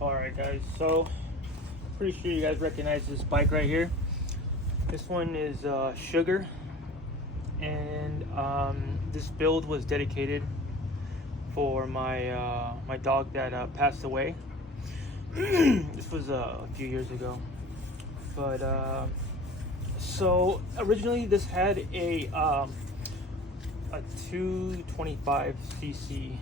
Alright guys, so pretty sure you guys recognize this bike right here. This one is Sugar, and this build was dedicated for my my dog that passed away. This was a few years ago, but so originally this had a 225cc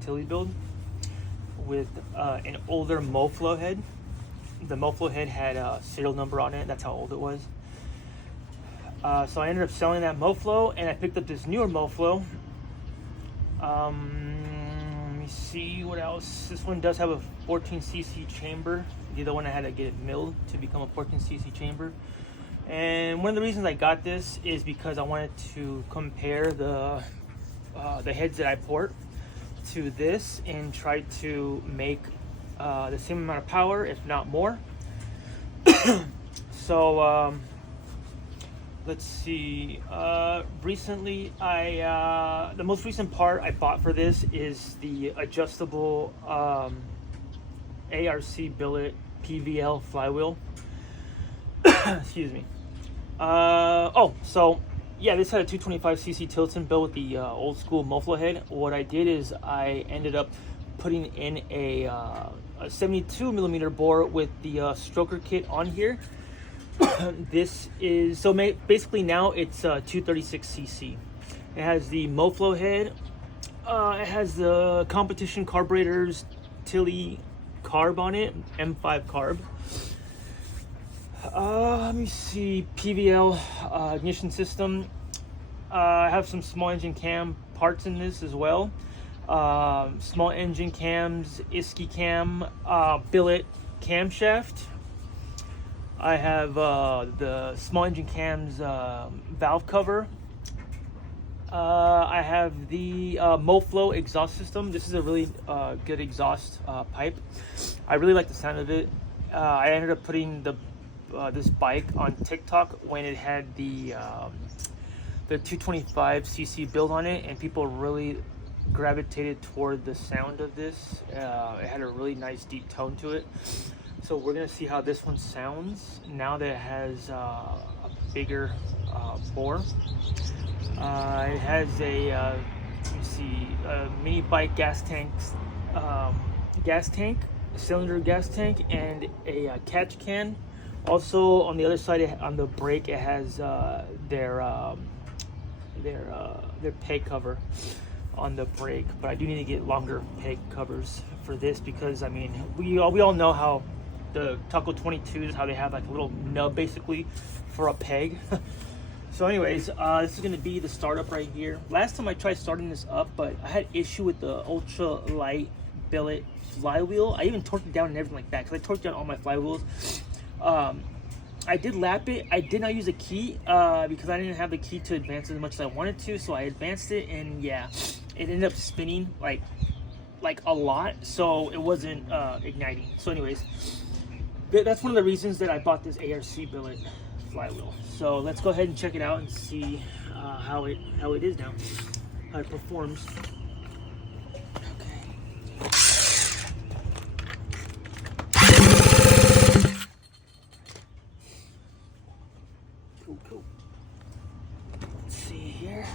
Tilly build with an older moflo head. The moflo head had a serial number on it. That's how old it was. So I ended up selling that moflo, and I picked up this newer moflo. Let me see what else. This one does have a 14cc chamber. The other one I had to get it milled to become a 14cc chamber. And one of the reasons I got this is because I wanted to compare the heads that I port to this and try to make the same amount of power, if not more. So let's see. Recently, the most recent part I bought for this is the adjustable ARC Billet PVL flywheel. Excuse me. So yeah, this had a 225cc tillotson built with the old school moflo head. What I did is I ended up putting in a 72mm bore with the stroker kit on here. This is so basically now it's 236cc. It has the moflo head. It has the competition carburetors Tilly carb on it, M5 carb. Let me see, PVL ignition system. I have some small engine cam parts in this as well. Small engine cams, ISKI cam, Billet camshaft. I have the small engine cams valve cover. I have the moflo exhaust system. This is a really good exhaust pipe. I really like the sound of it. I ended up putting this bike on TikTok when it had the 225cc build on it, and people really gravitated toward the sound of this. It had a really nice deep tone to it. So we're gonna see how this one sounds now that it has a bigger bore. It has a let me see, a mini bike gas tank, cylinder gas tank, and a catch can. Also on the other side, on the brake, it has their peg cover on the brake. But I do need to get longer peg covers for this because I mean we all know how the Taco 22s, how they have like a little nub basically for a peg. So anyways, this is gonna be the startup right here. Last time I tried starting this up, but I had issue with the ultra light billet flywheel. I even torqued it down and everything like that because I torqued down all my flywheels. I did lap it. I did not use a key because I didn't have the key to advance it as much as I wanted to. So I advanced it, and yeah, it ended up spinning like a lot. So it wasn't igniting. So anyways, that's one of the reasons that I bought this ARC Billet flywheel. So let's go ahead and check it out and see how it is now, how it performs. Cool. Let's see here. A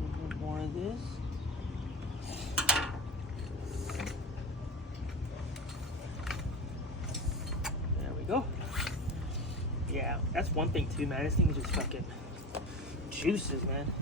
little bit more of this. There we go. Yeah, that's one thing too, man. This thing is just fucking juices, man.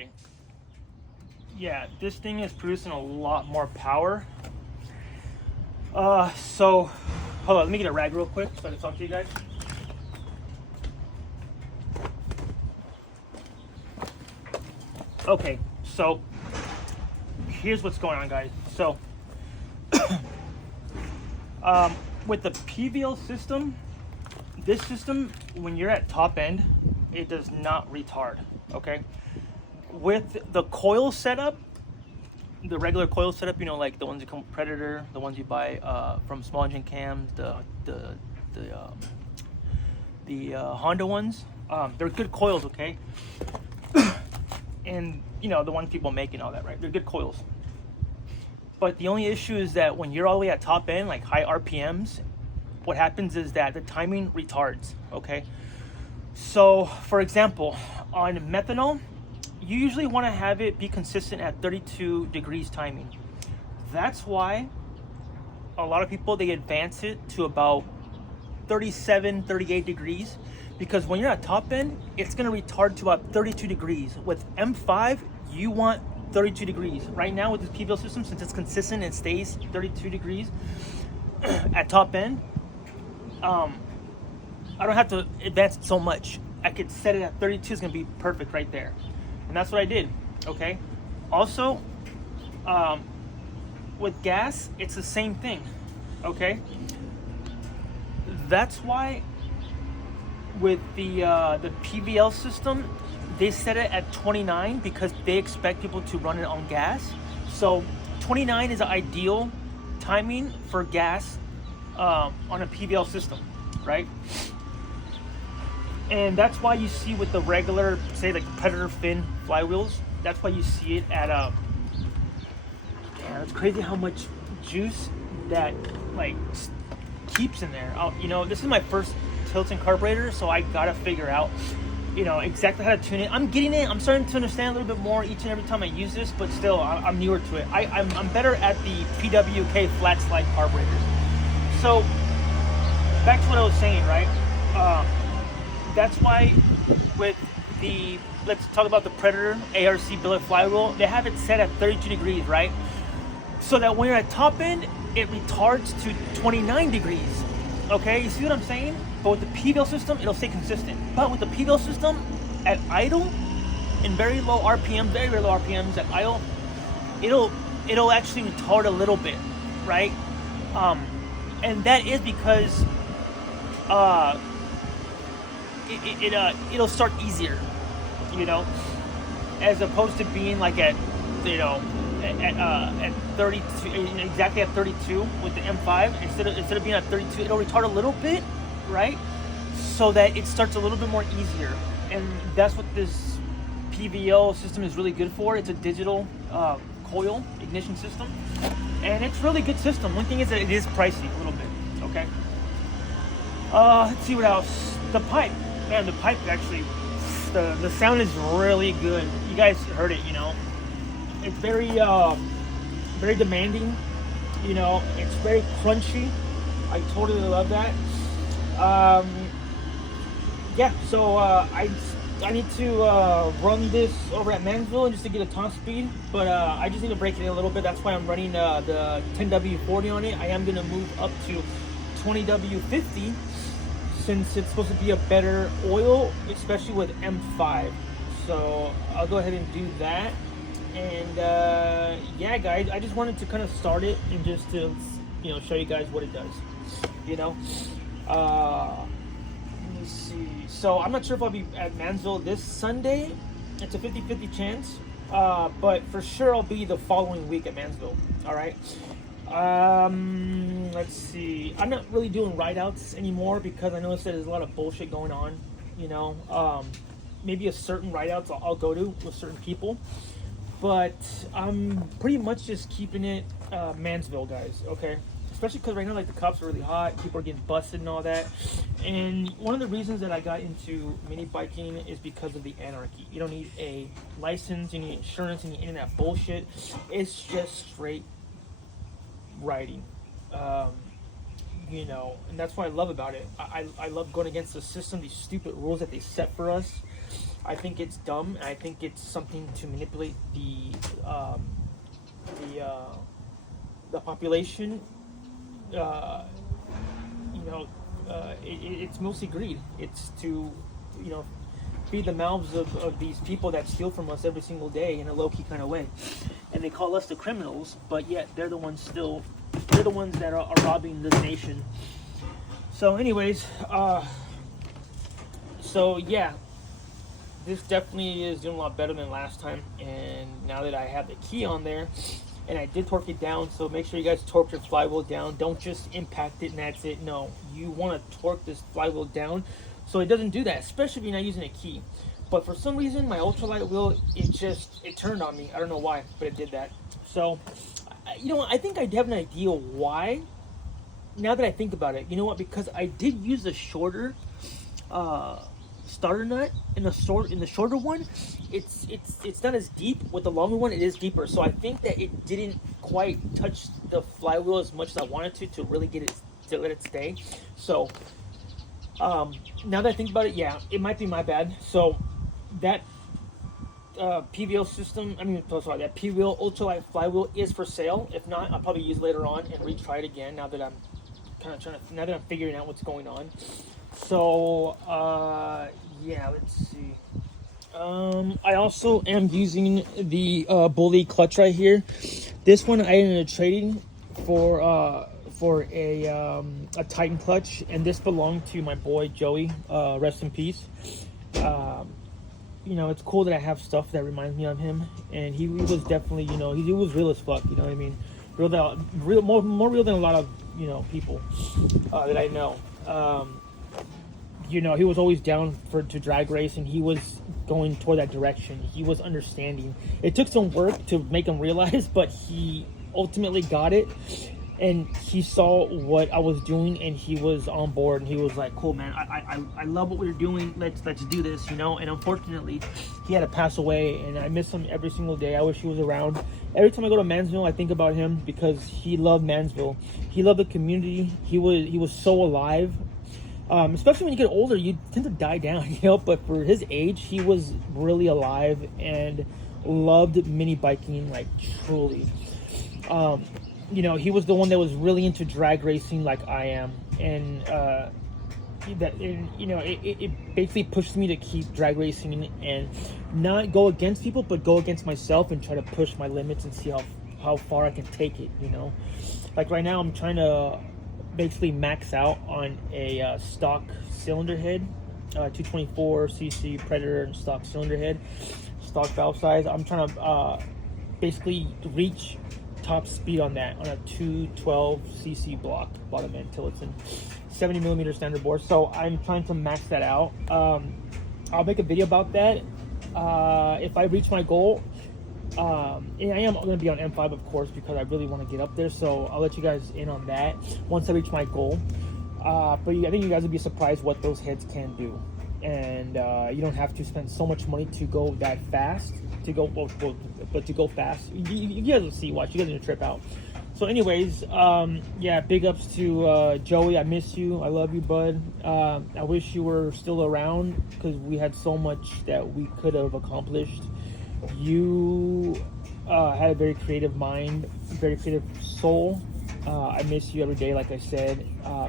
Okay. Yeah, this thing is producing a lot more power. So, hold on, let me get a rag real quick so I can talk to you guys. Okay, so here's what's going on, guys. So, with the PVL system, this system, when you're at top end, it does not retard, okay? With the coil setup, the regular coil setup, you know, like the ones you come Predator, the ones you buy from small engine cams, the Honda ones, they're good coils, okay? And you know, the ones people make and all that, right? They're good coils. But the only issue is that when you're all the way at top end, like high RPMs, what happens is that the timing retards, okay? So, for example, on methanol, you usually want to have it be consistent at 32 degrees timing. That's why a lot of people, they advance it to about 37, 38 degrees, because when you're at top end, it's going to retard to about 32 degrees. With M5, you want 32 degrees. Right now with this PVL system, since it's consistent and stays 32 degrees at top end, I don't have to advance it so much. I could set it at 32, it's going to be perfect right there. And that's what I did, okay? Also, with gas, it's the same thing, okay? That's why with the PVL system, they set it at 29 because they expect people to run it on gas. So 29 is the ideal timing for gas on a PVL system, right? And that's why you see with the regular, say like Predator fin flywheels, that's why you see it at damn, it's crazy how much juice that like keeps in there. You know, this is my first tillotson carburetor, so I gotta figure out, you know, exactly how to tune it. I'm getting it. I'm starting to understand a little bit more each and every time I use this, but still, I'm newer to it. I'm better at the PWK flat slide carburetors. So back to what I was saying, right? That's why with the, let's talk about the Predator ARC Billet flywheel, they have it set at 32 degrees, right? So that when you're at top end, it retards to 29 degrees. Okay, you see what I'm saying? But with the PVL system, it'll stay consistent. But with the PVL system, at idle, in very low RPMs, very, very low RPMs at idle, it'll actually retard a little bit, right? And that is because it'll start easier, you know, as opposed to being like at, you know, at 32, exactly at 32 with the M5. Instead of being at 32, it'll retard a little bit, right? So that it starts a little bit more easier. And that's what this PVL system is really good for. It's a digital coil ignition system, and it's a really good system. One thing is that it is pricey a little bit, okay? Let's see what else. The pipe, man, the pipe actually, the sound is really good. You guys heard it, you know. It's very very demanding, you know. It's very crunchy. I totally love that. Yeah, so I need to run this over at Mansville just to get a top speed, but I just need to break it in a little bit. That's why I'm running the 10W40 on it. I am going to move up to 20W50 since it's supposed to be a better oil, especially with M5. So I'll go ahead and do that. And yeah, guys, I just wanted to kind of start it and just to, you know, show you guys what it does, you know. Let me see. So I'm not sure if I'll be at Mansville this Sunday. It's a 50-50 chance, but for sure I'll be the following week at Mansville. All right. Let's see. I'm not really doing ride-outs anymore because I noticed that there's a lot of bullshit going on, you know. Maybe a certain ride-outs I'll go to with certain people, but I'm pretty much just keeping it Mansville, guys, okay? Especially because right now, like, the cops are really hot, people are getting busted and all that. And one of the reasons that I got into mini biking is because of the anarchy. You don't need a license, you need insurance, and you need that bullshit. It's just straight riding, you know, and that's what I love about it. I love going against the system, these stupid rules that they set for us. I think it's dumb, and I think it's something to manipulate the population. It's mostly greed. It's to, feed the mouths of these people that steal from us every single day in a low-key kind of way. And they call us the criminals, but yet they're the ones that are robbing the nation. So anyways, so yeah, this definitely is doing a lot better than last time. And now that I have the key on there, and I did torque it down, so make sure you guys torque your flywheel down. Don't just impact it and that's it. No, you want to torque this flywheel down so it doesn't do that, especially if you're not using a key. But for some reason, my ultralight wheel, it turned on me. I don't know why, but it did that. So, I think I have an idea why. Now that I think about it, you know what? Because I did use a shorter starter nut. In the shorter one, it's not as deep. With the longer one, it is deeper. So I think that it didn't quite touch the flywheel as much as I wanted to really get it to let it stay. So now that I think about it, yeah, it might be my bad. So that PVL system, that PVL ultralight flywheel is for sale. If not, I'll probably use it later on and retry it again. Now that I'm now that I'm figuring out what's going on. So yeah, let's see. I also am using the Bullet clutch right here. This one I ended up trading for a Titan clutch, and this belonged to my boy Joey. Rest in peace. It's cool that I have stuff that reminds me of him, and he was definitely, he was real as fuck. You know what I mean? More real than a lot of people that I know. He was always down to drag race, and he was going toward that direction. He was understanding. It took some work to make him realize, but he ultimately got it, and he saw what I was doing, and he was on board, and he was like, cool, man, I love what we're doing. Let's do this, And unfortunately, he had to pass away, and I miss him every single day. I wish he was around. Every time I go to Mansville, I think about him because he loved Mansville. He loved the community. He was so alive. Especially when you get older, you tend to die down, But for his age, he was really alive and loved mini biking, like truly. He was the one that was really into drag racing, like I am, and it basically pushed me to keep drag racing and not go against people, but go against myself and try to push my limits and see how far I can take it. Like right now, I'm trying to basically max out on a stock cylinder head, 224cc Predator and stock cylinder head, stock valve size. I'm trying to basically reach top speed on that on a 212cc block, bottom end Tillotson, 70mm standard bore. So I'm trying to max that out. I'll make a video about that if I reach my goal. And I am going to be on M5, of course, because I really want to get up there. So I'll let you guys in on that once I reach my goal. But I think you guys will be surprised what those heads can do. And you don't have to spend so much money to go that fast. To go fast. You guys will see. Watch. You guys are going to trip out. So anyways, yeah, big ups to Joey. I miss you. I love you, bud. I wish you were still around because we had so much that we could have accomplished. You had a very creative mind, very creative soul. I miss you every day, like I said,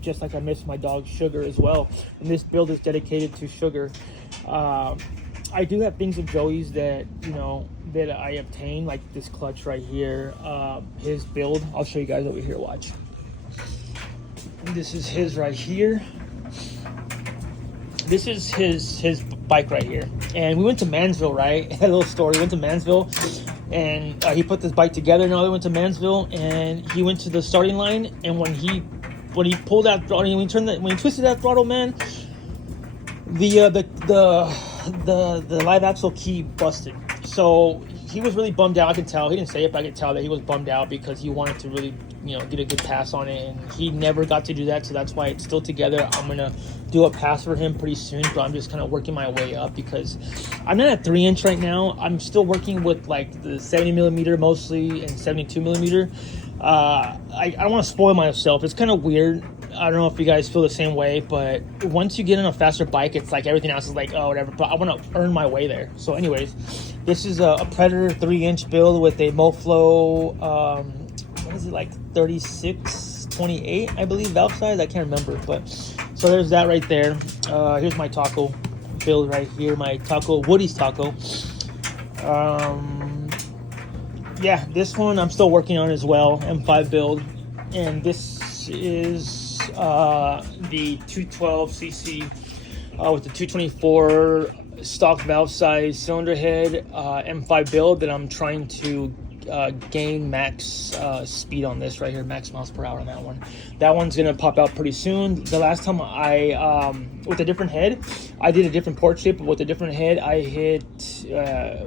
just like I miss my dog Sugar as well. And this build is dedicated to Sugar. I do have things of Joey's that that I obtained, like this clutch right here. His build, I'll show you guys over here. Watch. This is his right here. This is his bike right here. And we went to Mansville, right? A little story. We went to Mansville, and he put this bike together. And I went to Mansville, and he went to the starting line. And when he pulled that throttle, when he twisted that throttle, man, the live axle key busted. So he was really bummed out. I could tell. He didn't say it, but I could tell that he was bummed out because he wanted to really, get a good pass on it, and he never got to do that. So that's why it's still together. I'm gonna do a pass for him pretty soon, but I'm just kind of working my way up because I'm not at 3-inch right now. I'm still working with like the 70mm mostly and 72mm. I don't want to spoil myself. It's kind of weird I don't know if you guys feel the same way, but once you get on a faster bike, it's like everything else is like, oh, whatever. But I want to earn my way there. So anyways, this is a Predator 3-inch build with a moflo, what is it, like 3628, I believe, valve size. I can't remember. But so there's that right there. Here's my taco build right here, my taco, Woody's taco. Yeah, this one I'm still working on as well, M5 build. And this is the 212cc with the 224 stock valve size cylinder head M5 build that I'm trying to gain max speed on this right here, max miles per hour on that one. That one's gonna pop out pretty soon. The last time I with a different head, I did a different port shape, but with a different head I hit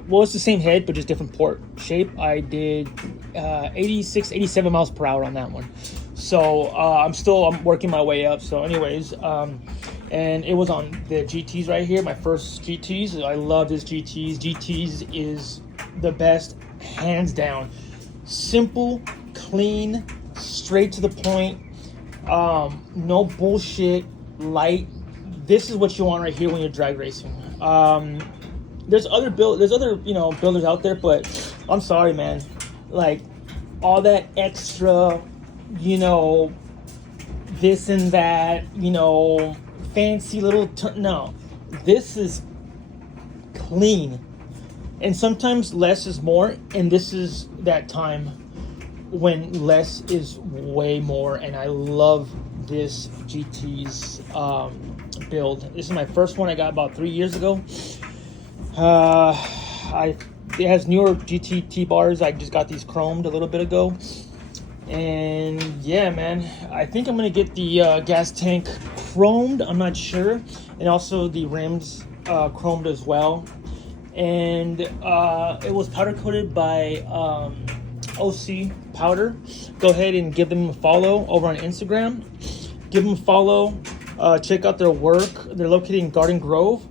well, it's the same head but just different port shape. I did 86 87 miles per hour on that one. So I'm working my way up. So anyways, and it was on the GTs right here, my first GTs. I love this GTs is the best, hands down. Simple, clean, straight to the point, no bullshit, light. This is what you want right here when you're drag racing. There's other builders out there, but I'm sorry, man, like all that extra, this and that, fancy little no, this is clean. And sometimes less is more, and this is that time when less is way more. And I love this GT's build. This is my first one I got about 3 years ago. It has newer GT T-bars. I just got these chromed a little bit ago. And yeah, man, I think I'm gonna get the gas tank chromed. I'm not sure. And also the rims chromed as well. And it was powder coated by OC Powder. Go ahead and give them a follow over on Instagram. Give them a follow. Check out their work. They're located in Garden Grove.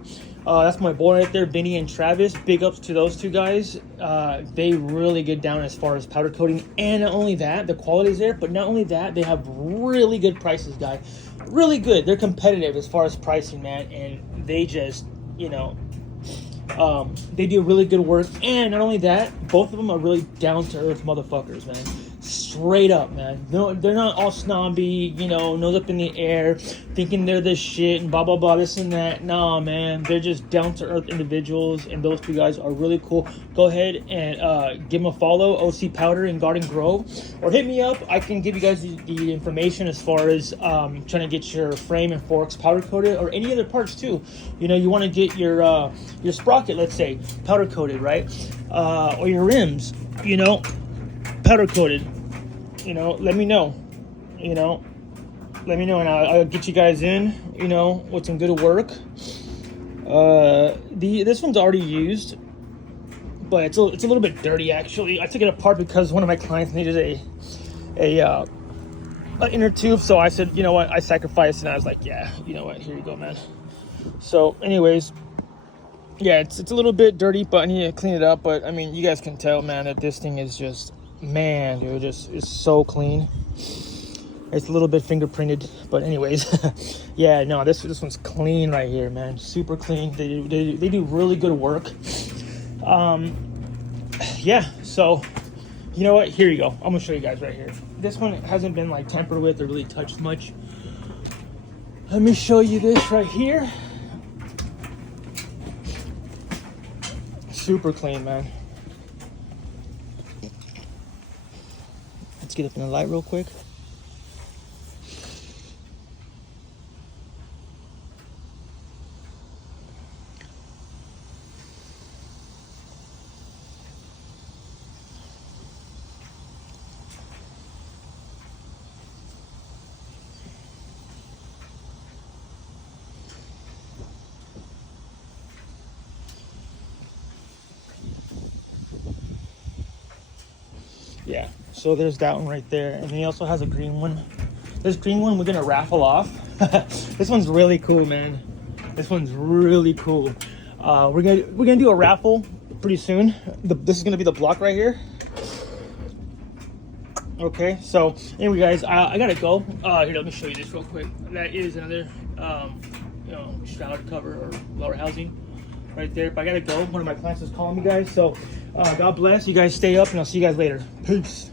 That's my boy right there, Vinny and Travis. Big ups to those two guys. They really get down as far as powder coating. And not only that, the quality's there, but not only that, they have really good prices, guys. Really good. They're competitive as far as pricing, man. And they just, they do really good work. And not only that, both of them are really down-to-earth motherfuckers, man. Straight up, man. No, they're not all snobby, nose up in the air, thinking they're this shit and blah, blah, blah, this and that. Nah, man. They're just down-to-earth individuals, and those two guys are really cool. Go ahead and give them a follow, OC Powder in Garden Grove, or hit me up. I can give you guys the information as far as trying to get your frame and forks powder coated, or any other parts too. You want to get your sprocket, let's say, powder coated, right? Or your rims, powder coated. Let me know. Let me know, and I'll get you guys in, with some good work. This one's already used, but it's a little bit dirty actually. I took it apart because one of my clients needed an inner tube, so I said, you know what, I sacrificed, and I was like, yeah, you know what, here you go, man. So anyways, yeah, it's a little bit dirty, but I need to clean it up. But I mean, you guys can tell, man, that this thing is just, man, dude, just is so clean. It's a little bit fingerprinted, but anyways, yeah, no, this one's clean right here, man. Super clean. They do really good work. Yeah, so you know what? Here you go. I'm gonna show you guys right here. This one hasn't been like tampered with or really touched much. Let me show you this right here. Super clean, man. Let's get up in the light real quick. Yeah, so there's that one right there, and then he also has a green one. This green one we're gonna raffle off. This one's really cool, man. This one's really cool. We're gonna do a raffle pretty soon. This is gonna be the block right here. Okay, so anyway, guys, I gotta go. Here, let me show you this real quick. That is another, you know, shroud cover or lower housing right there. But I gotta go. One of my clients is calling me, guys. So God bless. You guys stay up, and I'll see you guys later. Peace.